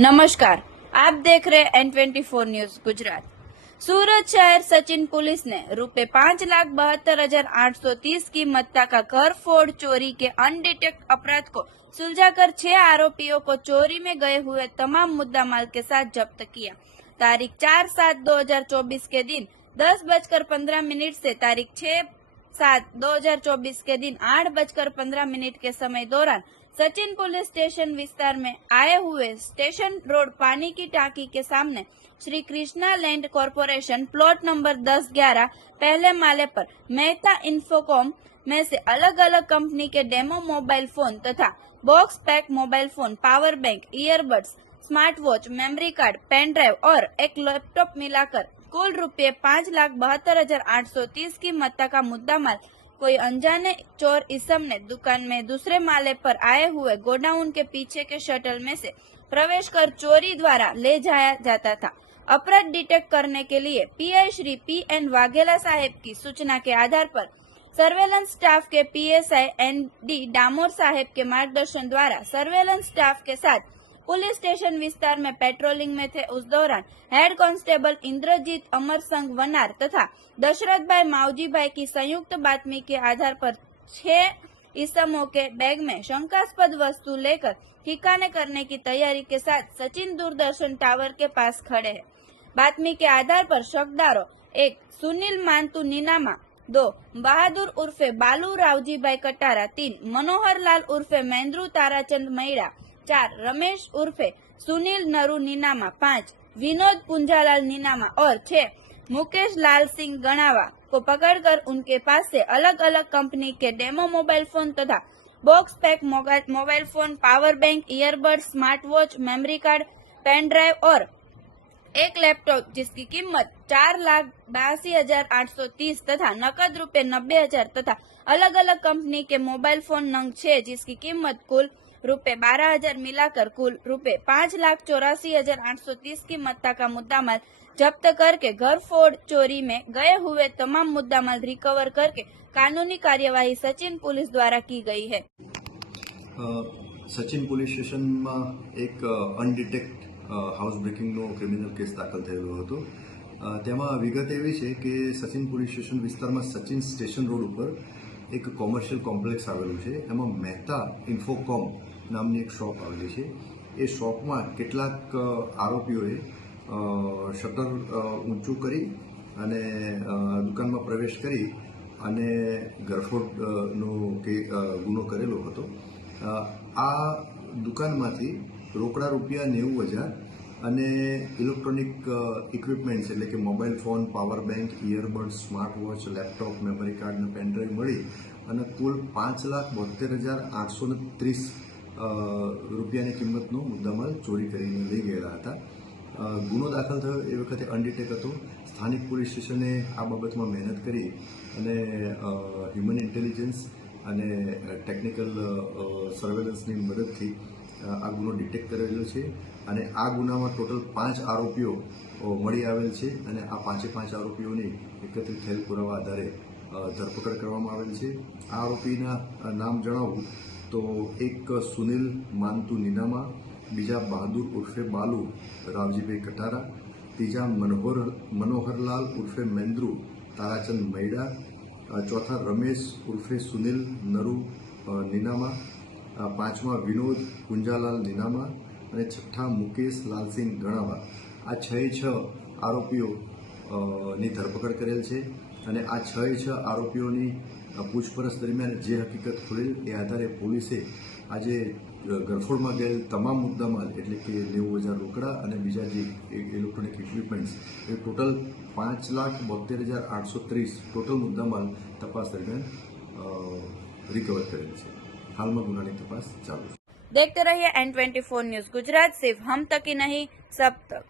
नमस्कार, आप देख रहे N24 न्यूज गुजरात। सूरत शहर सचिन पुलिस ने ₹5,72,830 की मत्ता का घर फोड़ चोरी के अनडिटेक्ट अपराध को सुलझाकर 6 आरोपियों को चोरी में गए हुए तमाम मुद्दामाल के साथ जब्त किया। तारीख 4/7/2024 के दिन 10:15 से तारीख 6/7/2024 के दिन 8:15 के समय दौरान सचिन पुलिस स्टेशन विस्तार में आए हुए स्टेशन रोड पानी की टाकी के सामने Shri Krishna land corporation plot number 10-11 पहले माले पर मेहता इंफोकॉम में से अलग अलग कंपनी के डेमो मोबाइल फोन तथा box pack mobile phone, power bank, earbuds, smart watch, memory card, pen drive और एक लैपटॉप मिलाकर कुल ₹5,72,830 की मत्ता का मुद्दामाल कोई अनजाने चोर इसम ने दुकान में दूसरे माले पर आए हुए गोडाउन के पीछे के शटल में से प्रवेश कर चोरी द्वारा ले जाया जाता था। अपराध डिटेक्ट करने के लिए पीआई श्री PN वाघेला साहेब की सूचना के आधार पर सर्वेलेंस स्टाफ के PSI ND डामोर साहेब के मार्गदर्शन द्वारा सर्वेलेंस स्टाफ के साथ पुलिस स्टेशन विस्तार में पेट्रोलिंग में थे। उस दौरान हेड कांस्टेबल इंद्रजीत अमर संघ वनार तथा दशरथ भाई मावजी भाई की संयुक्त बातमी के आधार पर 6 इसमों के बैग में शंकास्पद वस्तु लेकर ठिकाने करने की तैयारी के साथ सचिन दूरदर्शन टावर के पास खड़े हैं। बातमी के आधार पर शकदारों 1 सुनील मानतू नीनामा, 2 बहादुर उर्फे बालू रावजी भाई कटारा, 3 मनोहर लाल उर्फे महेंद्रू ताराचंद मैड़ा, 4 रमेश उर्फे सुनील नरू नीनामा, 5 विनोद पुंजालाल नीनामा और 6 मुकेश लाल सिंह गणावा को पकड़कर उनके पास से अलग अलग कंपनी के डेमो मोबाइल फोन तथा box pack mobile phone, power bank, earbud, smart watch, memory card, pen drive और एक लैपटॉप जिसकी कीमत 4,82,830 तथा नकद ₹90,000 तथा अलग अलग कंपनी के मोबाइल फोन नंग 6 जिसकी कीमत कुल ₹12,000 मिलाकर कुल ₹5,84,830 की मत्ता का मुद्दामाल जब्त करके घर फोड़ चोरी में गए हुए तमाम मुद्दामाल रिकवर करके कानूनी कार्यवाही सचिन पुलिस द्वारा की गई है। સચિન પોલીસ સ્ટેશનમાં એક અનડિટેક્ટ હાઉસ બ્રેકિંગનો ક્રિમિનલ કેસ દાખલ થયેલો હતો। તેમાં વિગત એવી છે કે સચિન પોલીસ સ્ટેશન વિસ્તારમાં સચિન સ્ટેશન રોડ ઉપર એક કોમર્શિયલ કોમ્પ્લેક્સ આવેલું છે। એમાં મહેતા ઇન્ફોકોમ નામની એક શોપ આવેલી છે। એ શોપમાં કેટલાક આરોપીઓએ શટર ઊંચું કરી અને દુકાનમાં પ્રવેશ કરી અને ગરફોડનો ગુનો કરેલો હતો। આ દુકાનમાંથી રોકડા ₹90,000 અને ઇલેક્ટ્રોનિક ઇક્વિપમેન્ટ્સ એટલે કે mobile phone, power bank, earbud, smart watch, laptop, memory card અને પેનડ્રાઈવ મળી અને કુલ ₹5,72,830 રૂપિયાની કિંમતનો મુદ્દામાલ ચોરી કરીને લઈ ગયેલા હતા। ગુનો દાખલ થયો એ વખતે અનડિટેક હતો। સ્થાનિક પોલીસ સ્ટેશને આ બાબતમાં મહેનત કરી અને હ્યુમન ઇન્ટેલિજન્સ અને ટેકનિકલ સર્વેલન્સની મદદથી આ ગુનો ડિટેક્ટ કરેલો છે અને આ ગુનામાં ટોટલ 5 આરોપીઓ મળી આવેલ છે અને આ 5 આરોપીઓની એકત્રિત થયેલ પુરાવા આધારે ધરપકડ કરવામાં આવેલ છે। આ આરોપીના નામ જણાવું તો એક સુનિલ માનતુ નીનામા, બીજા બહાદુર ઉર્ફે બાલુ રાવજીભાઈ કટારા, ત્રીજા મનોહરલાલ ઉર્ફે મહેન્દ્રુ તારાચંદ મૈડા, ચોથા રમેશ ઉર્ફે સુનિલ નરુ નીનામા, પાંચમા વિનોદ પુંજાલાલ નીનામા અને છઠ્ઠા મુકેશ લાલસિંહ ગણાવા। આ 6 આરોપીઓની ધરપકડ કરેલ છે અને આ 6 આરોપીઓની પૂછપરછ દરમિયાન જે હકીકત ખુલેલ એ આધારે પોલીસે આજે ગરફોડમાં ગયેલ તમામ મુદ્દામાલ એટલે કે 90,000 રોકડા અને બીજા જે ઇલેક્ટ્રોનિક ઇક્વિપમેન્ટ્સ એ ટોટલ 5,72,830 ટોટલ મુદ્દામાલ તપાસ દરમિયાન રિકવર કરેલ છે। હાલમાં ગુનાની તપાસ ચાલુ છે। देखते रहिए N24 न्यूज गुजरात। सिर्फ हम तक ही नहीं, सब तक।